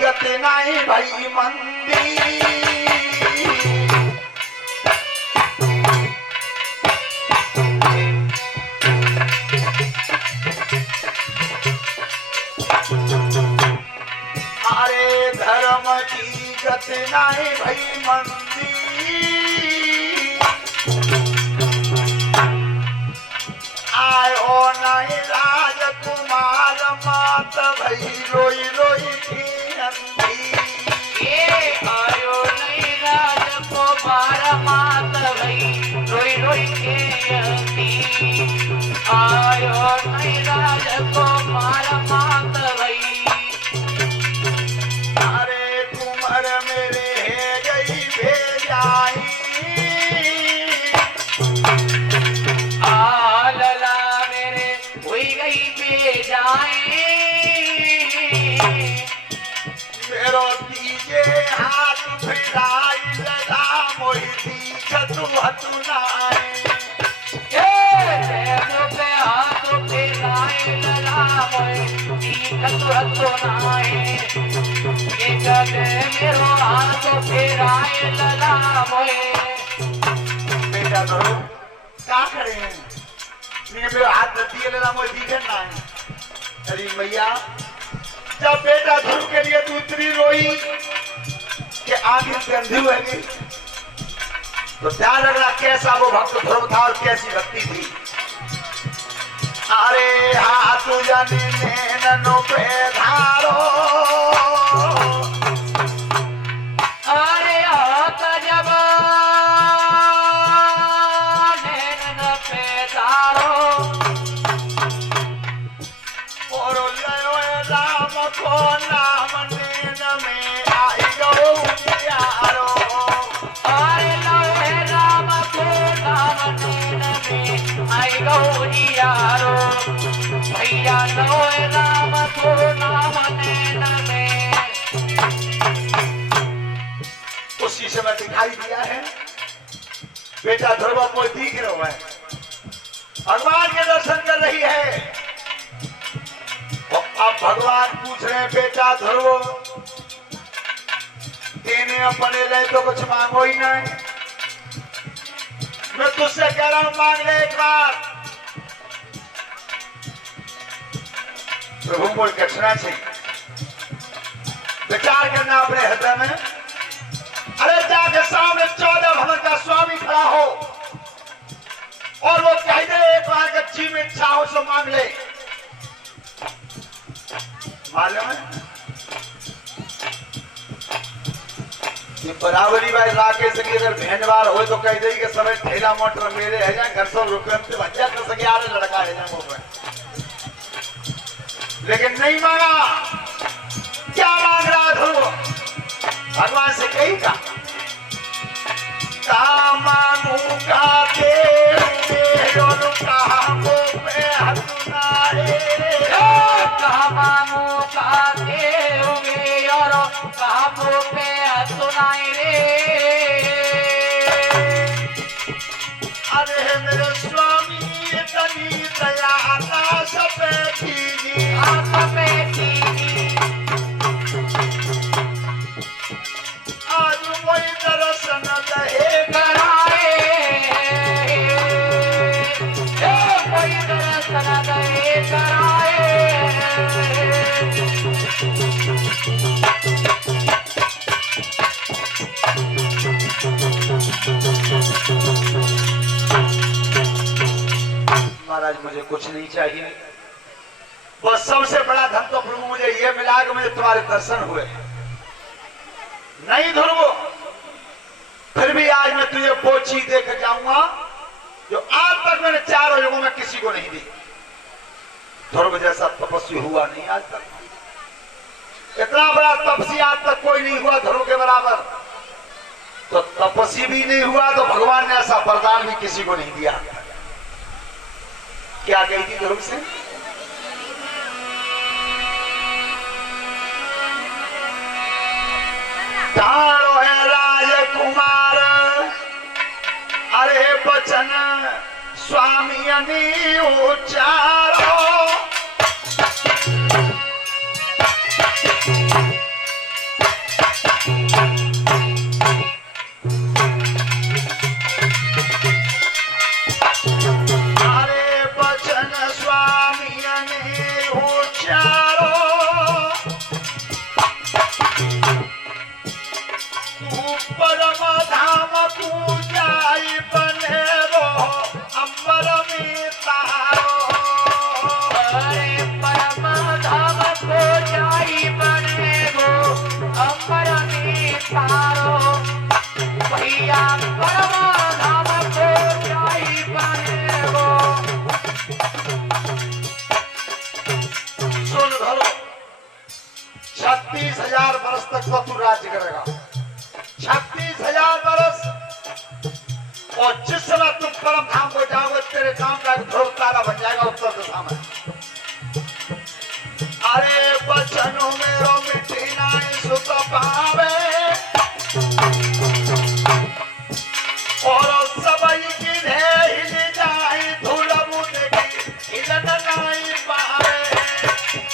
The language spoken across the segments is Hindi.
गत नहीं भई मंदी। अरे धर्म की गत नहीं भई मंदी। आयो नहीं राजकुमार मात भई रोई रोई खींदी। आयो नहीं राजकुमार मात भई रोई रोई खींदी। आयो नहीं राजकुमार मात भई। अरे कुंवर मेरे है गई भेजाई। लला मेरे हुई गई बेजाई। मेरो तीजे हाथ फिराई लला मोहि दीख तू हतुनाए। हाथ फेराए लला मोहि दीख तू हतुनाए। मेरो हाथ फेराए लला मोहि। बेटा धरो क्या करे मेरे हाथ दिए लेला मोहि दीखे ना है। अरे मैया जब बेटा ध्रुव के लिए तू इतनी रोई कि आंखें से अंधी हो गई तो ध्यान रखना कैसा वो भक्त ध्रुव था और कैसी भक्ति थी। अरे हाथ जाने नैनो पे धारो। अरे हाथ जब नैन पे धारो। और लयो राम को नाम नैन में आई गो उजियारो। अरे लयो राम को नाम नैन में आई गो उजियारो। भैया लयो राम को नाम नैन में। उसी समय दिखाई दिया है बेटा ध्रुव को दिख रहा है भगवान के दर्शन कर रही है। और अब भगवान पूछ रहे हैं बेटा ध्रुव देने अपने ले तो कुछ मांगो ही नहीं। मैं तुझसे कह रहा हूं मांग ले एक बार। प्रभु को दक्षिणा चाहिए। विचार करना अपने हृदय में। अरे जाके सामने 14 भवन का स्वामी खड़ा हो और वो कह दे एक बार अच्छी में इच्छा हो सो मांग ले। मालूम है ये बराबरी भाई राकेश की अगर भेंडवार हो तो कह दे कि समय ठेला मोटर मेरे है जाए घर सौ रुपये से भज्जा कर सके यार लड़का है जाए वो। लेकिन नहीं मांगा। क्या मांग रहा ध्रुव भगवान से कही का मांगू का दे और कहा वो पे हतुनाए। कहा मांगू का देओगे और कहा वो पे हतुनाए रे। अरे मेरे स्वामी तनी दया आकाश पे कीजिए। आप पे कीजिए। आज कोई दर्शन दहे कराए। कोई दर्शन दे कराए। महाराज मुझे कुछ नहीं चाहिए बस सबसे बड़ा धन तो प्रभु मुझे ये मिला कि मुझे तुम्हारे दर्शन हुए। नहीं ध्रुव फिर भी आज मैं तुझे वो चीज देकर जाऊंगा जो आज तक मैंने 4 युगों में किसी को नहीं दी। ध्रुव जैसा तपस्वी हुआ नहीं आज तक। इतना बड़ा तपस्वी आज तक कोई नहीं हुआ ध्रुव के बराबर। तो तपस्वी भी नहीं हुआ तो भगवान ने ऐसा वरदान भी किसी को नहीं दिया। क्या कही थी ध्रुव से? तारो है राजकुमार अरे बचन स्वामी अनी उच्चारो। 36,000 वर्ष तक तो तू राज्य करेगा। 36,000 वर्ष। और जिस समय तुम परम धाम को जाओगे तेरे काम का एक ध्रुव तारा बन जाएगा उत्तर दिशा में। अरे बचनों मेरो मिट्टी नाई सुत पावे और सबई की हिल जाए धूल देखी हिलन नाई पावे।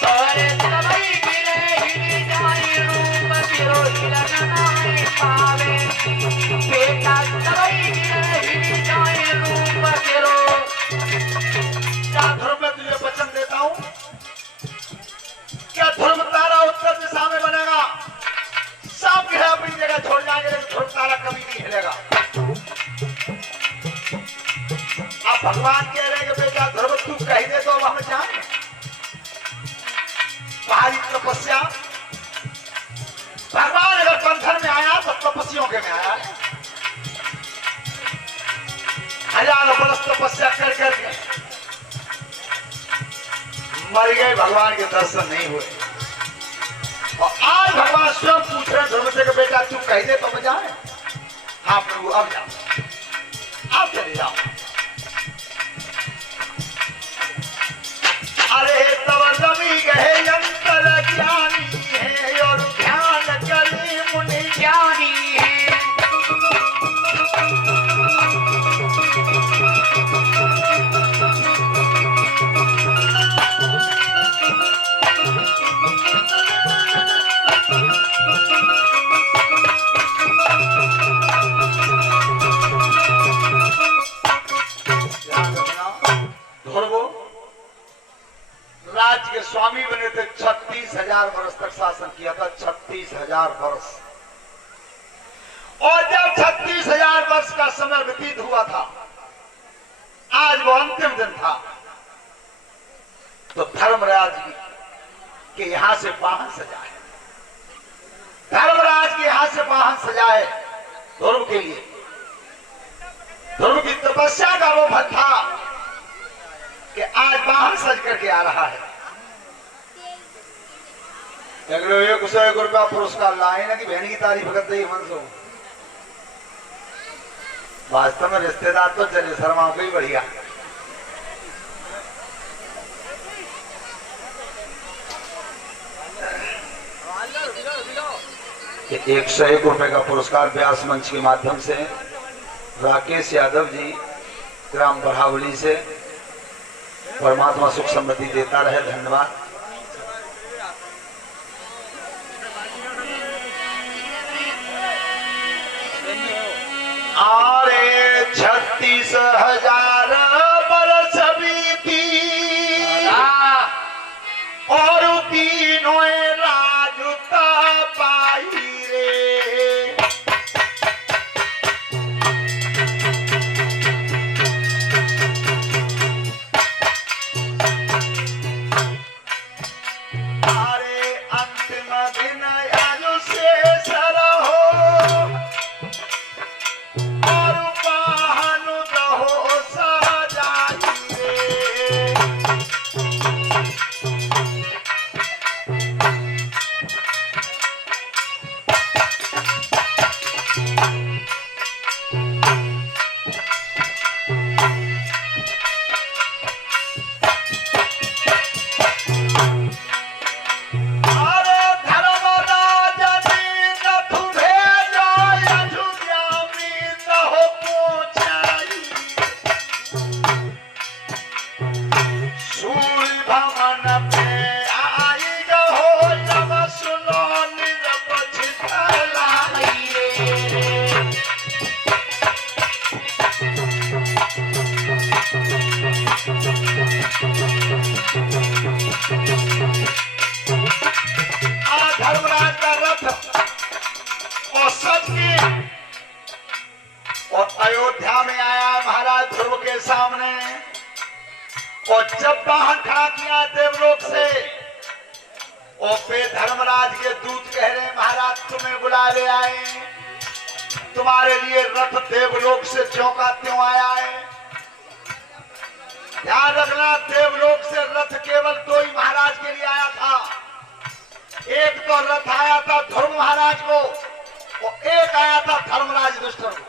अरे सबई गिरे हिल जाए रूप तेरो हिलन नाई पावे। बेटा सबई गिरे हिल जाए रूप तेरो। क्या ध्रुव में तुझे वचन देता हूं, क्या ध्रुव तारा उत्तर दिशा में बनेगा? सब ग्रह अपनी जगह छोड़ जाएंगे लेकिन ध्रुव तारा कभी नहीं हिलेगा। अब भगवान कह रहे हैं कि बेटा ध्रुव तू कह दे तो अब हम जाएं। पहाड़ी तपस्या, भगवान अगर बंधन में आया तो तपस्वियों के में आया है। हजारों वर्ष तपस्या कर करके मर गए, भगवान के दर्शन नहीं हुए। और आज भगवान स्वयं पूछ रहे ध्रुव से कि बेटा तू कह दे तो जाए। हाँ प्रभु अब जाओ, आप चले जाओ। अरे तब नमी गए यंत्र ज्ञानी है और ध्यान कली मुनि ज्ञानी है। राज्य के स्वामी बने थे, 36,000 वर्ष तक शासन किया था। 36,000 वर्ष। और जब 36,000 वर्ष का समय व्यतीत हुआ था, आज वो अंतिम दिन था, तो धर्मराज के यहां से वाहन सजाए। धर्मराज के यहां से वाहन सजाए ध्रुव के लिए। ध्रुव की तपस्या का वो फल था कि आज वाहन सज करके आ रहा है। एक रुपया पुरस्कार लाए ना कि बहन की तारीफ करते ही मन सो। वास्तव में रिश्तेदार तो चले शर्मा को ही बढ़िया। 101 रुपए का पुरस्कार व्यास मंच के माध्यम से राकेश यादव जी ग्राम बढ़ावली से। परमात्मा सुख समृद्धि देता रहे, धन्यवाद। अरे 36,000 बरस बीती और तीनों राजुता पाई रे। अरे अंतिम दिन आयु से सर हो और वाहन दहो सजाई रे। धर्मराज का रथ और सच की और अयोध्या में आया महाराज ध्रुव के सामने। और जब वाहन खड़ा किया देवलोक से, और पे धर्मराज के दूत कह रहे महाराज तुम्हें बुला ले आए, तुम्हारे लिए रथ देवलोक से ज्यों का त्यों आया है। ध्यान रखना, देवलोक से रथ केवल दो ही महाराज के लिए आया था। एक तो रथ आया था ध्रुव महाराज को और एक आया था धर्मराज दुष्टन को।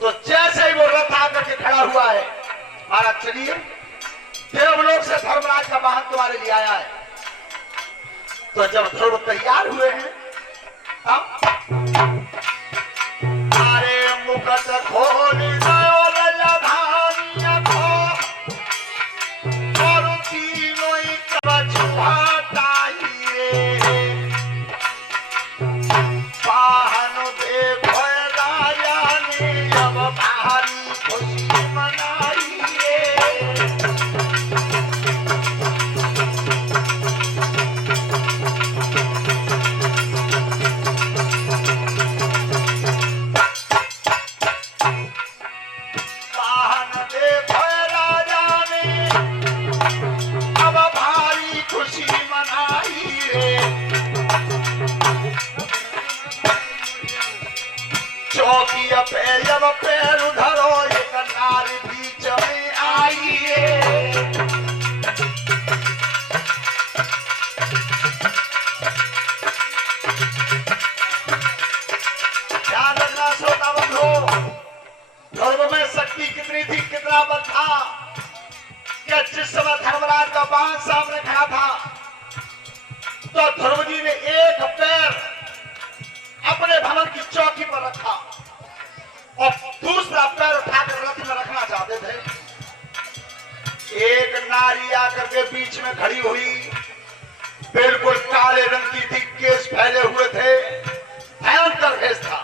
तो जैसे ही वो रथ आकर के खड़ा हुआ है, महाराज चलिए देवलोक से धर्मराज का वाहन तुम्हारे लिए आया है। तो जब ध्रुव तैयार हुए हैं तब अरे मुकुट खोल दो रजधानिया को और तीनों ही कवच हटाइए। वाहन देखो राजा ने अब भारी खुशी मनाइए। जब पैर उधरो एक नारी बीच में आइए। ध्यान रखना श्रोता बंधु, ध्रुव में शक्ति कितनी थी, कितना बल था कि जिस समय धर्मराज का बाण सामने खड़ा था तो ध्रुव जी ने एक पैर अपने भवन की चौकी पर रखा और दूसरा पैर उठाकर रथ में रखना चाहते थे। एक नारी आकर के बीच में खड़ी हुई, बिल्कुल काले रंग की थी, केश फैले हुए थे, भयंकर भेष था।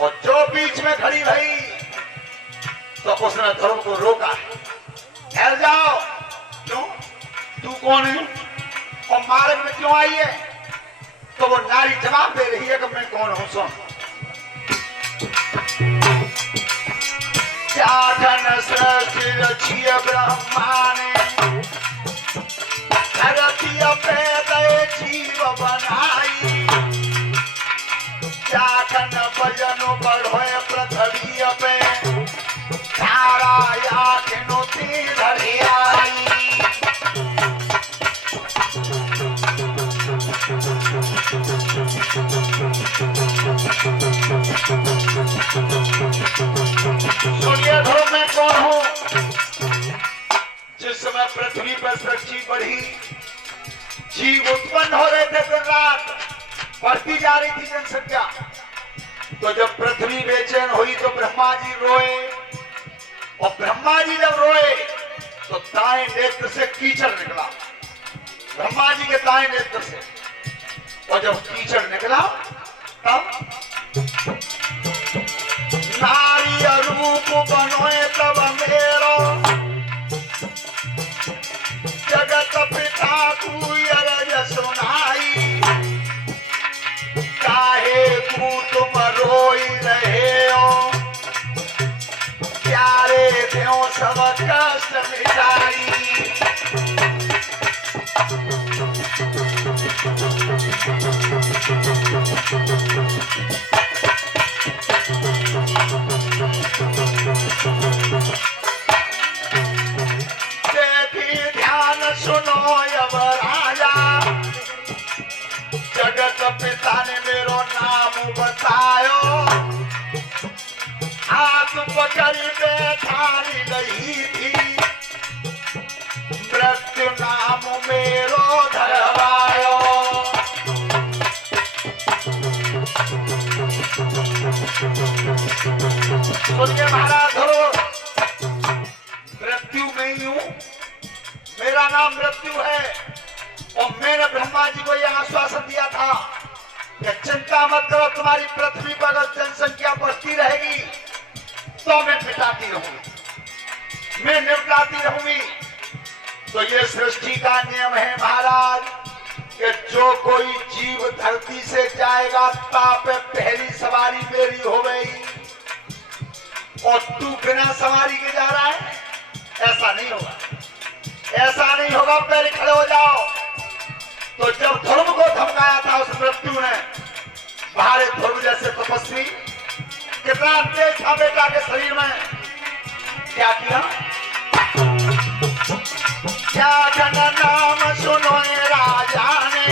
और जो बीच में खड़ी भई तो उसने ध्रुव को रोका, ठहर जाओ। क्यों? तू कौन है और मार्ग में क्यों आई है? तो वो नारी जवाब दे रही है कि मैं कौन हूं। सुन, जागन सृष्टि रचिय ब्रह्मा ने धरती पे दे जीव बनाई। जागन भजन बढ़ोए पृथ्वी पे धारा या किनो तीर आई। सुनिए ध्रुव मैं कौन हूं। जिस समय पृथ्वी पर सृष्टि बढ़ी, जीव उत्पन्न हो रहे थे, दिन रात बढ़ती जा रही थी जनसंख्या। तो जब पृथ्वी बेचैन हुई तो ब्रह्मा जी रोए, और ब्रह्मा जी जब रोए तो दाएं नेत्र से कीचड़ निकला, ब्रह्मा जी के दाएं नेत्र से। और जब कीचड़ निकला तब नारी रूप बनोए तब मेरो जगत पिता कुयरज सुनाई। काहे तू तुम रोई रहे हो, प्यारे देव सब कष्ट मिटाई। देखी ध्यान सुनो अब राजा, जगत पिता ने मेरो नाम बतायो। हाथ पकड़ बैठारी गई थी, मृत्यु नाम मेरो धरवायो। सुनिए महाराज ध्रुव, मृत्यु में ही हूं, मेरा नाम मृत्यु है। और मैंने ब्रह्मा जी को यह आश्वासन दिया था कि चिंता मत करो, तुम्हारी पृथ्वी पर अगर जनसंख्या बढ़ती रहेगी तो मैं मिटाती रहूंगी, मैं निपटाती रहूंगी। तो ये सृष्टि का नियम है महाराज कि जो कोई जीव धरती से जाएगा ताप पहली सवारी मेरी हो गई, और तू बिना सवारी के जा रहा है, ऐसा नहीं होगा, ऐसा नहीं होगा। पहले खड़े हो जाओ। तो जब ध्रुव को धमकाया था उस मृत्यु ने, बाहर ध्रुव जैसे तपस्वी कितना तेज था बेटा के शरीर में, क्या किया? क्या जन नाम सुनो राजा ने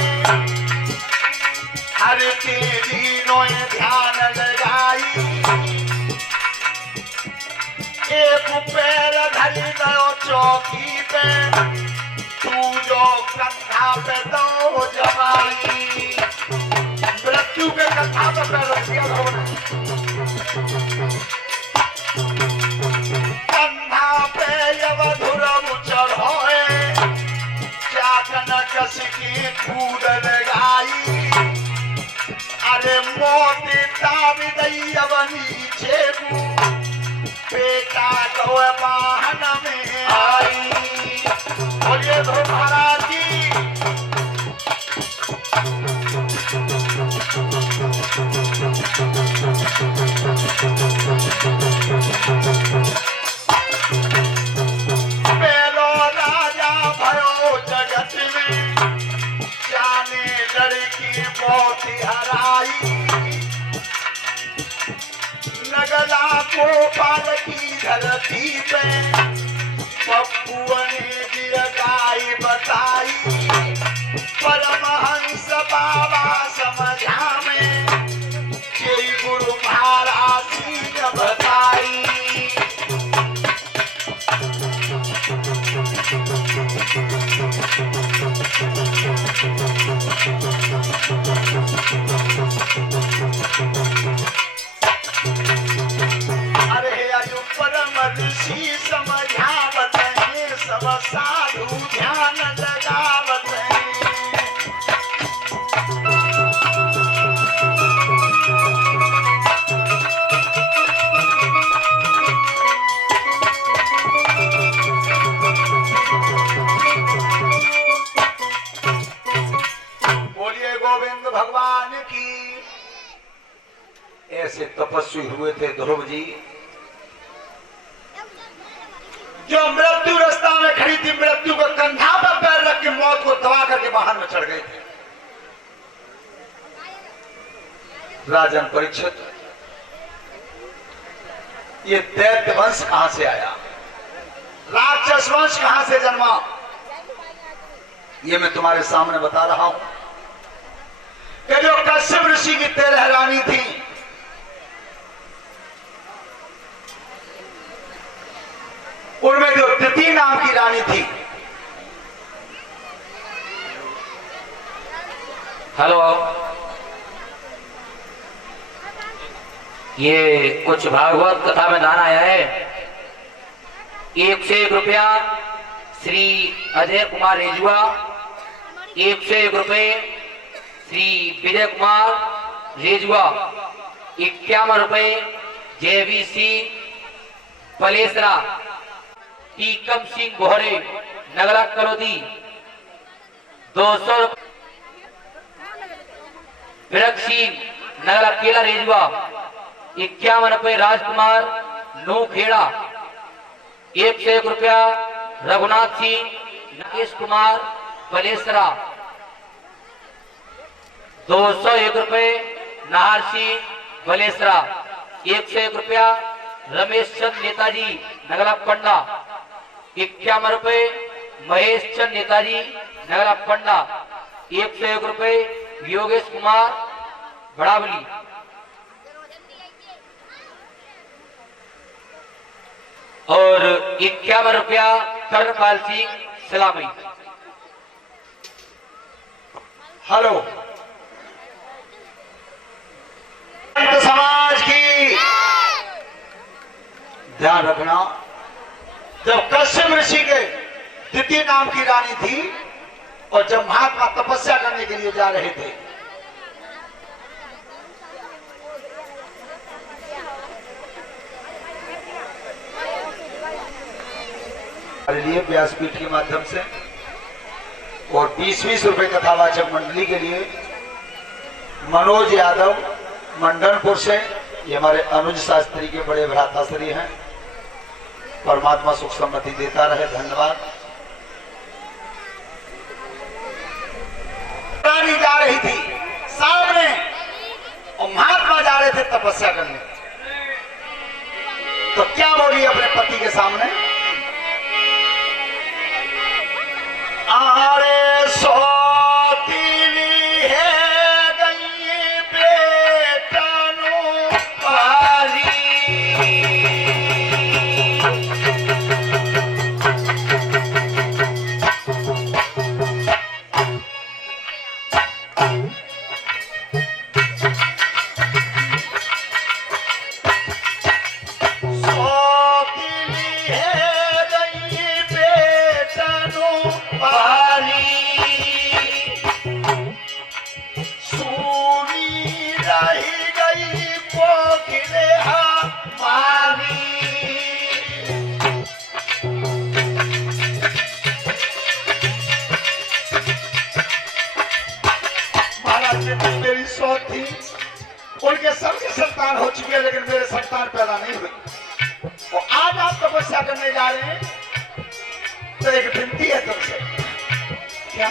मोए ध्यान लगाई एक पैर धरी दो चौकी पे तू जो कंधा पे दो जमाई मृत्यु के कंधा पे पैर रख दिया कंधा पे यवधुरम चढ़ोए जागन कस की कूद लगाई अरे मोती दाबी दई अब नीचे को बेटा तो वाहन में आई बोलिए तो महाराज जी बेलो राजा भयो जगत में जाने लड़की मौत हराई नगला गोपाल की धरती पे पप्पू ने दियगाई बताई परमहंस बाबा समझा में जय गुरु महाराज ने बताई ऋषि समझावत हैं सब साधु ध्यान लगावत हैं बोलिए गोविंद भगवान की। ऐसे तपस्वी हुए थे ध्रुव जी जो मृत्यु रास्ता में खड़ी थी मृत्यु को कंधा पर पैर रख के मौत को दबा करके वाहन में चढ़ गए थे। राजन परीक्षित ये दैत्य वंश कहां से आया राक्षस वंश कहां से जन्मा ये मैं तुम्हारे सामने बता रहा हूं कि जो कश्यप ऋषि की 13 रानी थी उनमें जो तिथि नाम की रानी थी। हेलो ये कुछ भागवत कथा में दान आया है 1 से 1 रुपया श्री अजय कुमार रेजुआ 1 से 1 रुपये श्री विजय कुमार रेजुआ 51 रुपये JVC पलेसरा टीकम सिंह बोहरे नगला करोदी 200 विरक सिंह नगला केला रेजुआ 51 रुपये राजकुमार नू खेड़ा 1 से 1 रुपया रघुनाथ सिंह नकेश कुमार बलेसरा 201 रुपये नाहर सिंह बलेसरा 1 से 1 रुपया रमेश चंद नेताजी नगला पंडा 51 रुपये महेश चंद नेताजी नगला पंडा 1 से 1 रुपये योगेश कुमार बड़ावली और 51 रुपया कर्णपाल सिंह सलामी। हेलो समाज की ध्यान रखना जब कश्यप ऋषि के तिथि नाम की रानी थी और जब महात्मा तपस्या करने के लिए जा रहे थे लिए व्यासपीठ के माध्यम से और 20-20 रुपए कथावाचक मंडली के लिए मनोज यादव मंडनपुर से ये हमारे अनुज शास्त्री के बड़े भ्राताश्री हैं। परमात्मा सुख सम्मति देता रहे। धन्यवाद। रानी जा रही थी सामने और महात्मा जा रहे थे तपस्या करने। तो क्या बोली अपने पति के सामने? अरे सोतीली है गई बेटा उनके सबकी संतान हो चुकी है, लेकिन मेरे संतान पैदा नहीं हुई। और आज आप तपस्या करने जा रहे हैं, तो एक विनती है तुमसे। क्या?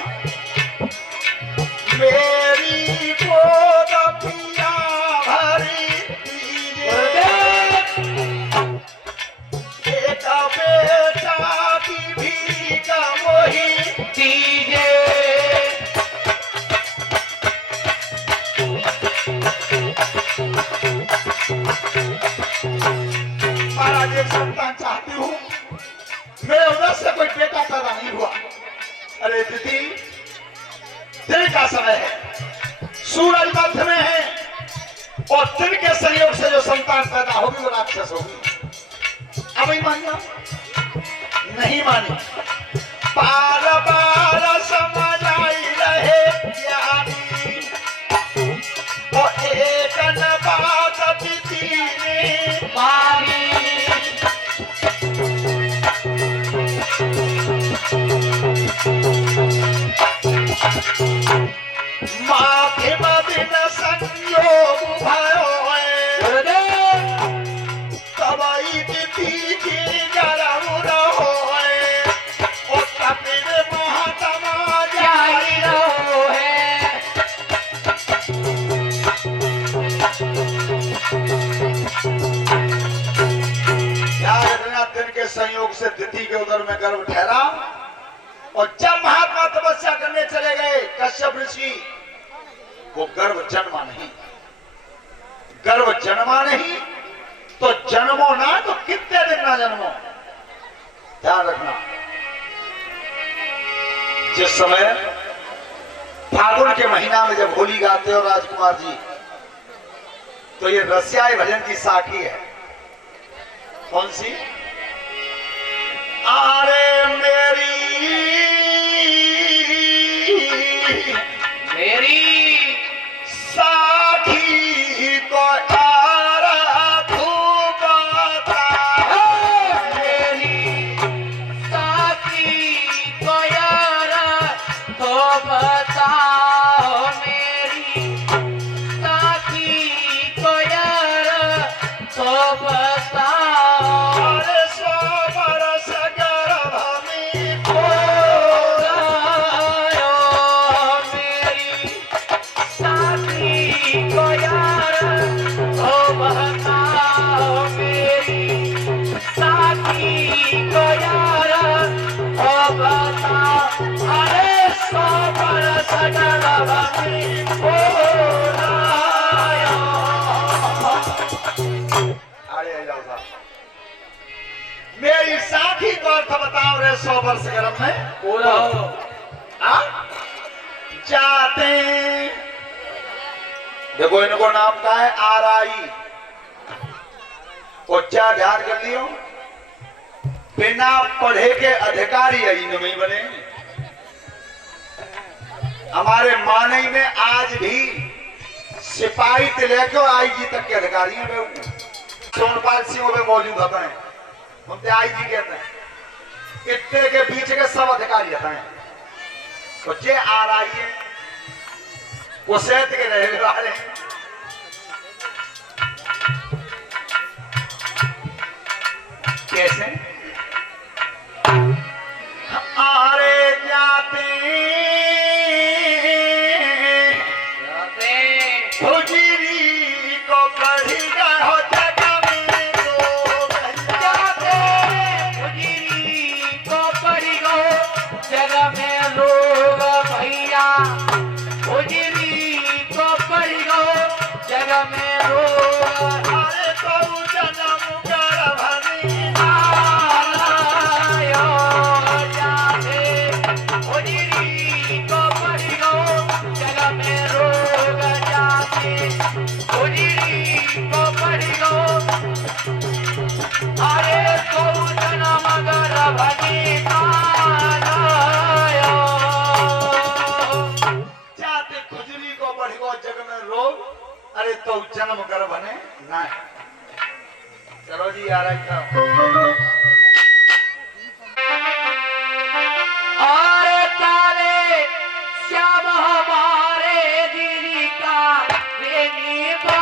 मेरी गोद पिया भरी दीजिए, एक बेटा की भीख मोही दीजिए। महाराज एक संतान चाहती हूँ, मेरे उधर से कोई बेटा पैदा नहीं हुआ। अरे दीदी, दिन का समय है, सूरज मध्य में है, और दिन के संयोग से जो संतान पैदा होगी वो राक्षस होगी। अब ही मान जाओ, नहीं मानी। बार बार समझ आई रहे ज्ञानी, और एक न बात दीदी ने मारी माथे बदिन संयोग भयो है, गुरुदेव तबाई दीदी की गरम रहो है, और कपिल महात्मा जाई जाई रहो है। याद रखना, दिन के संयोग से दिति के उदर में गर्भ ठहरा, और जब महात्मा तपस्या करने चले गए कश्यप ऋषि, वो गर्भ जन्मा नहीं। गर्भ जन्मा नहीं तो जन्मो ना तो कितने दिन ना जन्मो। ध्यान रखना, जिस समय फागुन के महीना में जब होली गाते हो राजकुमार जी, तो ये रसियाई भजन की साखी है। कौन सी? आरे मेरी साखी को आरा खूब बता, मेरी साथी को यार तो बताओ, मेरी साथी को यार तो बताओ। अरे 100 बरस गर्भ में मेरी साथी को यार तो बताओ, मेरी साथी को यार तो बताओ। अरे 100 बरस गर्भ में अरे जाओ साहब, मेरी साखी को अर्थ बताओ रे 100 वर्ष गर्भ में पूरा आ? जाते। देखो इनको नाम का है आराई, उच्चा ध्यान कर लियो, बिना पढ़े के अधिकारी नहीं बने। हमारे मानई में आज भी सिपाही से लेकर आईजी तक के अधिकारी हैं। वे सोनपाल सिंह में मौजूद होते हैं, उनसे आईजी कहते हैं। इतने के बीच के सब अधिकारी होते हैं। तो जे आ रही है वो सेहत के रहे वाले हैं। कैसे? आरे जाते हुजरी को कढ़ी हो जगह में लोग जाते हुजरी को पड़ी गो जगह में लोग भैया, हुजरी को पड़ी गो जगह में लोग। अरे तो जन्म गर्भनी आयो जाते हुजरी को पड़ी गो जगह में लोग, जाते हुजरी को पड़ी गो। अरे तो जन्म गर्भनी आयो जाते खुजली को बढ़ी गो जग में रोग। अरे तो जन्म गर्भ ने ना। चलो जी आ रही था। और काले श्याम हमारे दीदी का रेनी बा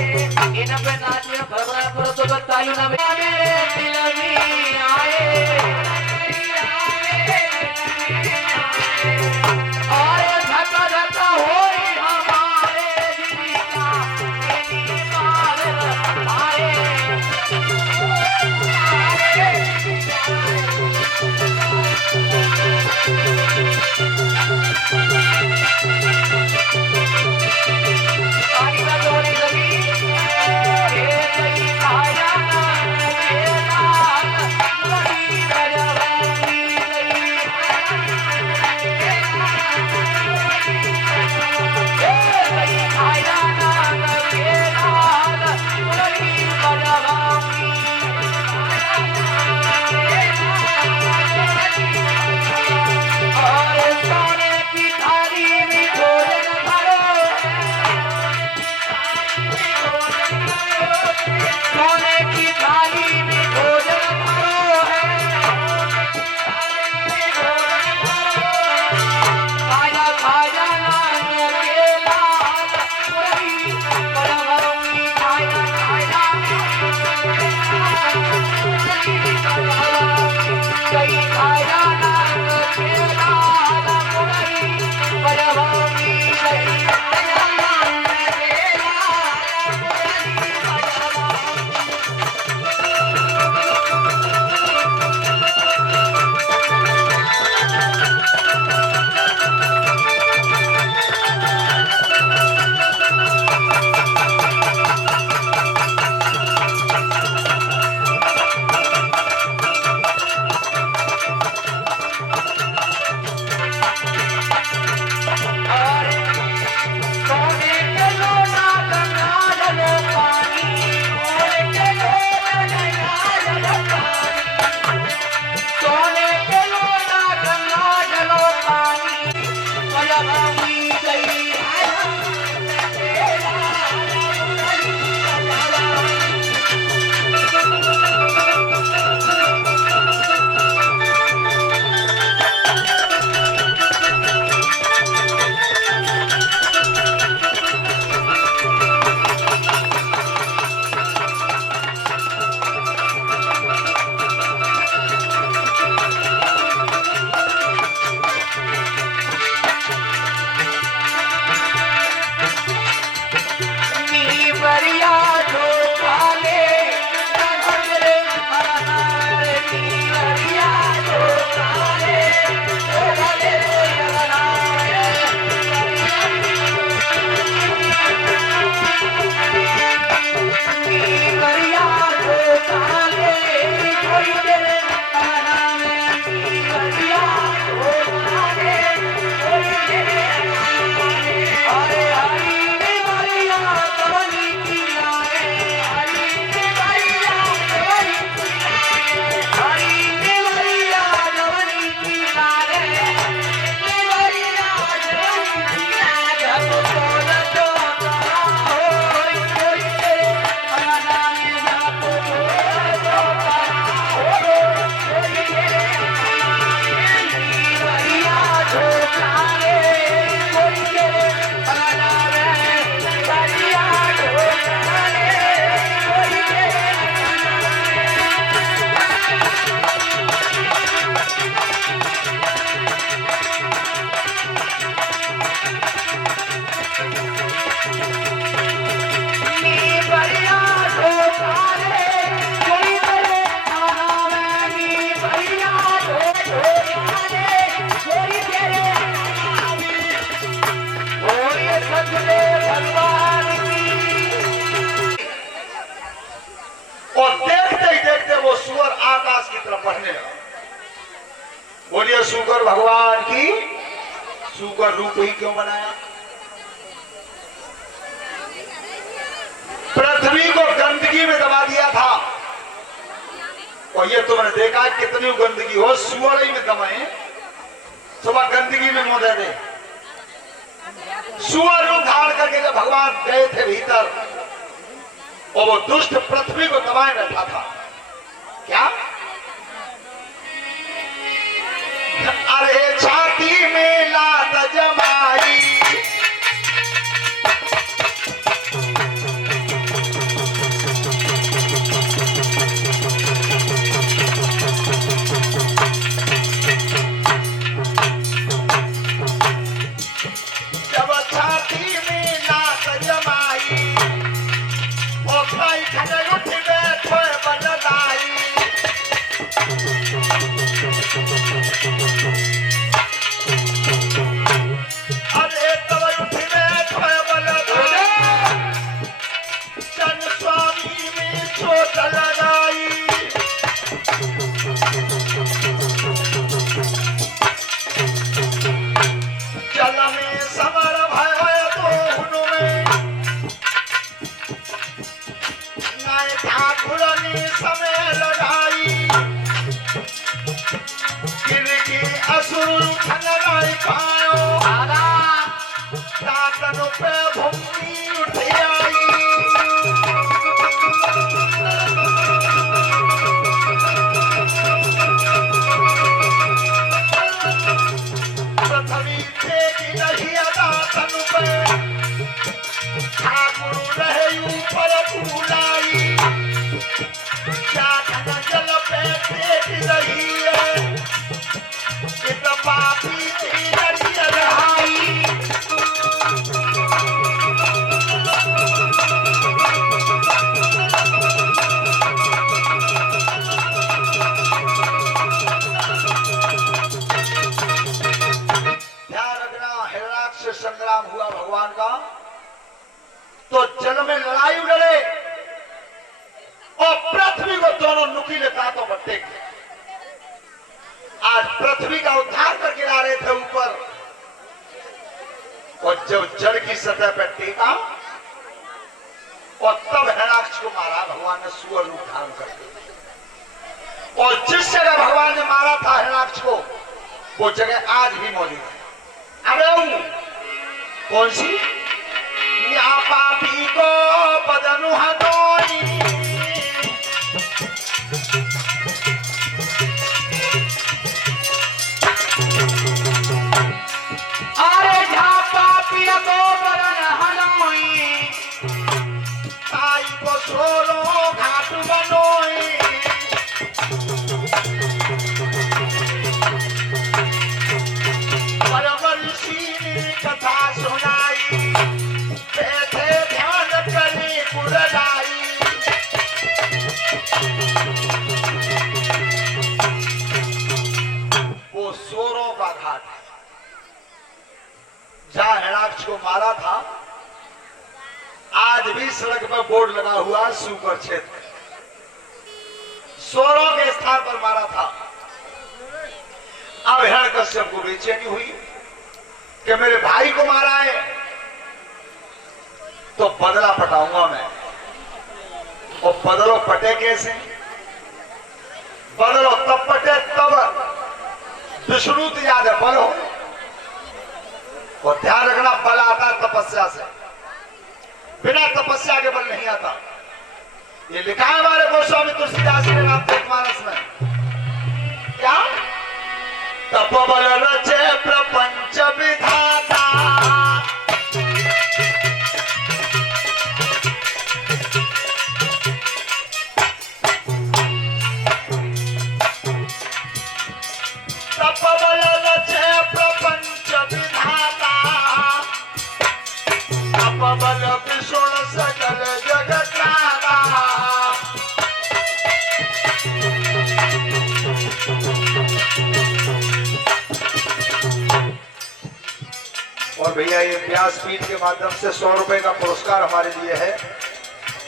इन पे नाचियो भरभरा परतो तो तालू ना मेरे दिल में आए और धक्का धक्का होई हमारे दिल का तेरी बात आए आगे का जोड़ी लगी ये कहीं आया ना ये लाल लगी बजवानी लगी ये कहीं आया ना ये लाल लगी बजवानी और सोने की थाली में भोजन भरो सोने की थाली में भोजन भरो है खाजा खाजा नान के लाल मुरली बड़वनी खाजा खाजा कई खाजा नान के लाल मुरली बड़वनी कई खाजा नान के लाल मुरली बड़वनी सोने के लोटा गंगा जलो पानी सोने के लोटा गंगा जलो पानी सोने के लोटा गंगा जलो पानी बलवानी गई नी बरिया जो काले नगरे हरार नी बरिया जो काले नगरे नी बरिया जो काले कोई तेरे हरार नी बरिया जो काले कोई तेरे अरे हरी ने बरिया कवनी किनारे हरी ने बरिया कवनी किनारे हरी ने बरिया कवनी किनारे ने बरिया कवनी किनारे जब तोल तो होई कोई तेरे आना में जब तोल तो होई तेरे नी बरिया जो काले कोई तेरे आना में बरिया जो काले कोई तेरे नी बरिया जो काले कोई तेरे आना में नी बरिया जो काले कोई तेरे ओ ये सतगुरु भगवान की और देखते ही देखते वो सुअर आकाश की तरफ बढ़ने लगा। बोलिए सुगर भगवान की। सुगर रूप ही क्यों बनाया? पृथ्वी को गंदगी में दबा दिया था और ये तुमने देखा कितनी गंदगी हो सुअर ही में दबाए सुबह गंदगी में मुंह दे दे। सुअर रूप धारण करके जब भगवान गए थे भीतर और वो दुष्ट पृथ्वी को दबाए बैठा था। क्या? अरे छाती में लात जमाई पायो आगा दातन पे भूमि उठ आई पृथ्वी देगी नहीं दातन पे ठाकुर रहे ऊपर फूलाई साधन जल पे देख रही है इत पापी थी नरिय रहाई ध्यान रखना हिरणाक्ष से संग्राम हुआ भगवान का तो जल में लड़ाई लड़े और पृथ्वी को दोनों नुकीले दांतों पर टेक दिया। आज पृथ्वी का उद्धार करके ला रहे थे ऊपर और जब जल की सतह पर टेका और तब हिरणाक्ष को मारा भगवान ने सुअर रूप धारण करके और जिस जगह भगवान ने मारा था हिरणाक्ष को वो जगह आज भी मौजूद है। अरे कौन सी या पापी को बदनु हदोई अरे झापा पिया को बरन हनोई आई को सोलो घाट बनोई परमर्षि ने कथा सुनाई बैठे ध्यान करी मुरदाई वो सोरों का घाट है जहां हिरणाक्ष को मारा था। आज भी सड़क पर बोर्ड लगा हुआ सुपर क्षेत्र सोरों के स्थान पर मारा था। अब हिरण्यकश्यप को बेचैनी हुई कि मेरे भाई को मारा है तो बदला पटाऊंगा मैं। और बदलो पटे कैसे? बदलो तब पटे तब विष्णु तो याद है बल हो। और ध्यान रखना बल आता है तपस्या से, बिना तपस्या के बल नहीं आता। ये लिखा है हमारे गोस्वामी तुलसीदास जी ने रामचरितमानस में क्या तपोबल रचे प्रपंच विधाता तपोबल रचे प्रपंच विधाता तपोबल विष्णु सकल जगत राता और भैया ये व्यासपीठ के माध्यम से 100 रुपए का पुरस्कार हमारे लिए है।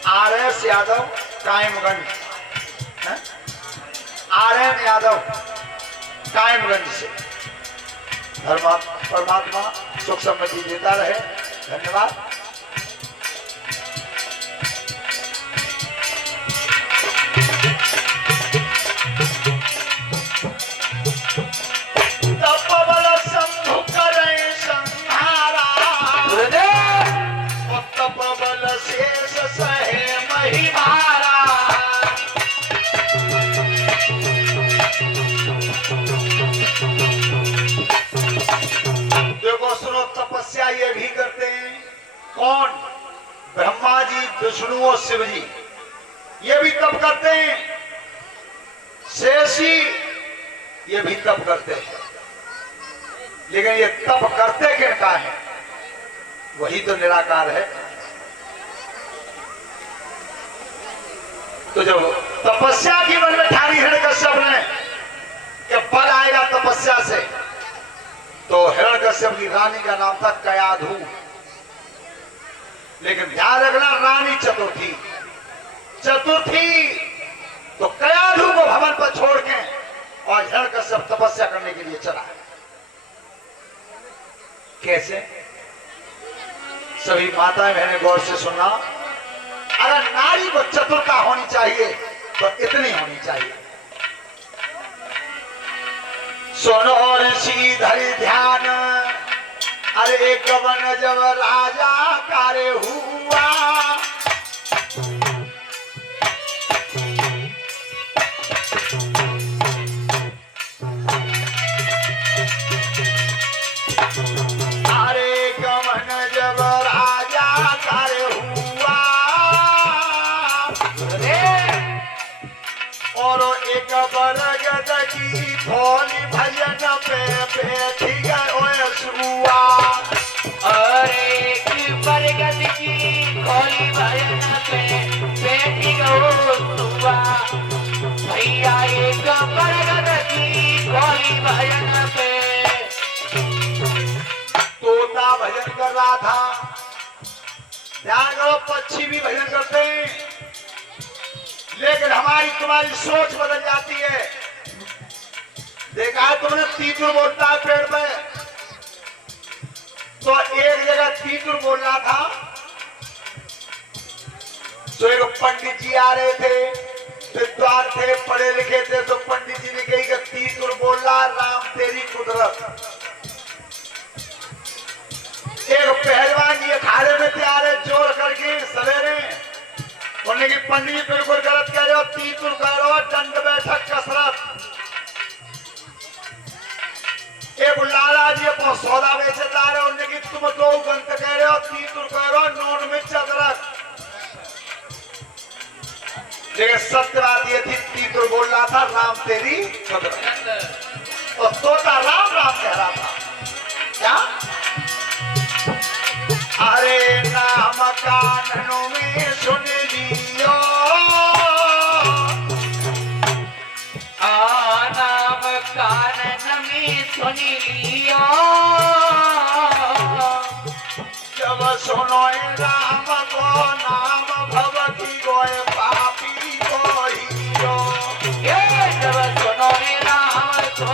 RS यादव कायमगंज, RN यादव कायमगंज से। परमात्मा सुख समृद्धि देता रहे। धन्यवाद। तपोबल शंभु करे संहारा और तपोबल शेष सहे महिमारा। देखो सुनो, तपस्या ये भी करते हैं कौन? ब्रह्मा जी, विष्णु और शिव जी ये भी तप करते हैं। शेषी ये भी तप करते हैं, लेकिन ये तप करते किनका है? वही तो निराकार है। तो जब तपस्या की मन में ठानी हिरण्यकश्यप ने कि बल आएगा तपस्या से, तो हिरण्यकश्यप की रानी का नाम था कयाधु। लेकिन ध्यान रखना, रानी चतुर्थी तो कयाधु को भवन पर छोड़ के और हिरण्यकश्यप तपस्या करने के लिए चला। कैसे? सभी माताएं बहनें गौर से सुनना, अगर नारी को चतुरता होनी चाहिए तो इतनी होनी चाहिए। सुनो ऋषि धरि ध्यान, अरे गवन जब राजा कार्य हुआ, अरे गवन जब राजा कार्य हुआ, और एक बरगद की खोली भजन पे बैठी गए सुआ, अरे की बरगद की खोली भजन पे बैठी गो सुआ, भैया एक बरगद की खोली भजन पे। तोता भजन कर रहा था। ध्यान करो, पक्षी भी भजन करते हैं, लेकिन हमारी तुम्हारी सोच बदल जाती है। देखा है तुमने, तीतुर बोलता है पेड़ पे, तो एक जगह तीतुर बोल रहा था, तो एक पंडित जी आ रहे थे, विद्वान थे, पढ़े लिखे थे, तो पंडित जी ने कही कि तीतुर बोल रहा, राम तेरी कुदरत। एक पहलवान जी अखाड़े में तैयार है, जोर करके सवेरे बोलने की, पंडित जी बिल्कुल गलत कह रहे हो, तीतुर कह रहे हो, दंड बैठक कसरत। एक लाला जी अपना सौदा बेचता रहे, उन्हें की तुम दो गंत कह रहे हो, तीतुर कह रहे हो, नोट में अदरक। लेकिन सत्य बात ये थी, तीतुर बोल रहा था राम तेरी कुदरत, और तोता राम राम कह रहा था। क्या? अरे नाम कानों में सुन लियो, नाम कानन में सुन लियो, जब सुनो राम को नाम भवती गोय पापी को हियो, ये जब सुनो राम को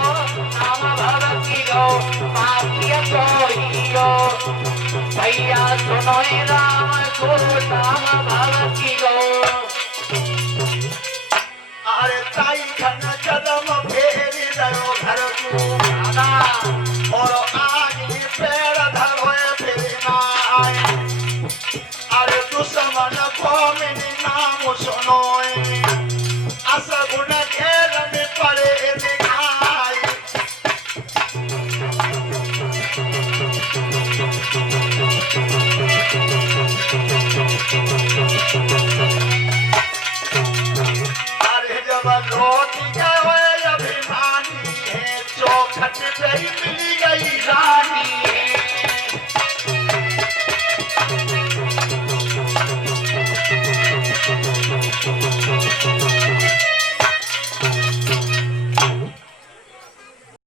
नाम भगवती गो पापी को हियो, भैया सुनो राम को नाम भगवती गो। अरे ताई खन कदम फेरी दरो घर को, और आगे पैर धरोए फिर ना आए, अरे दुश्मन को मेरे नाम सुनोए, असगुन खेल में पड़े दिखाई,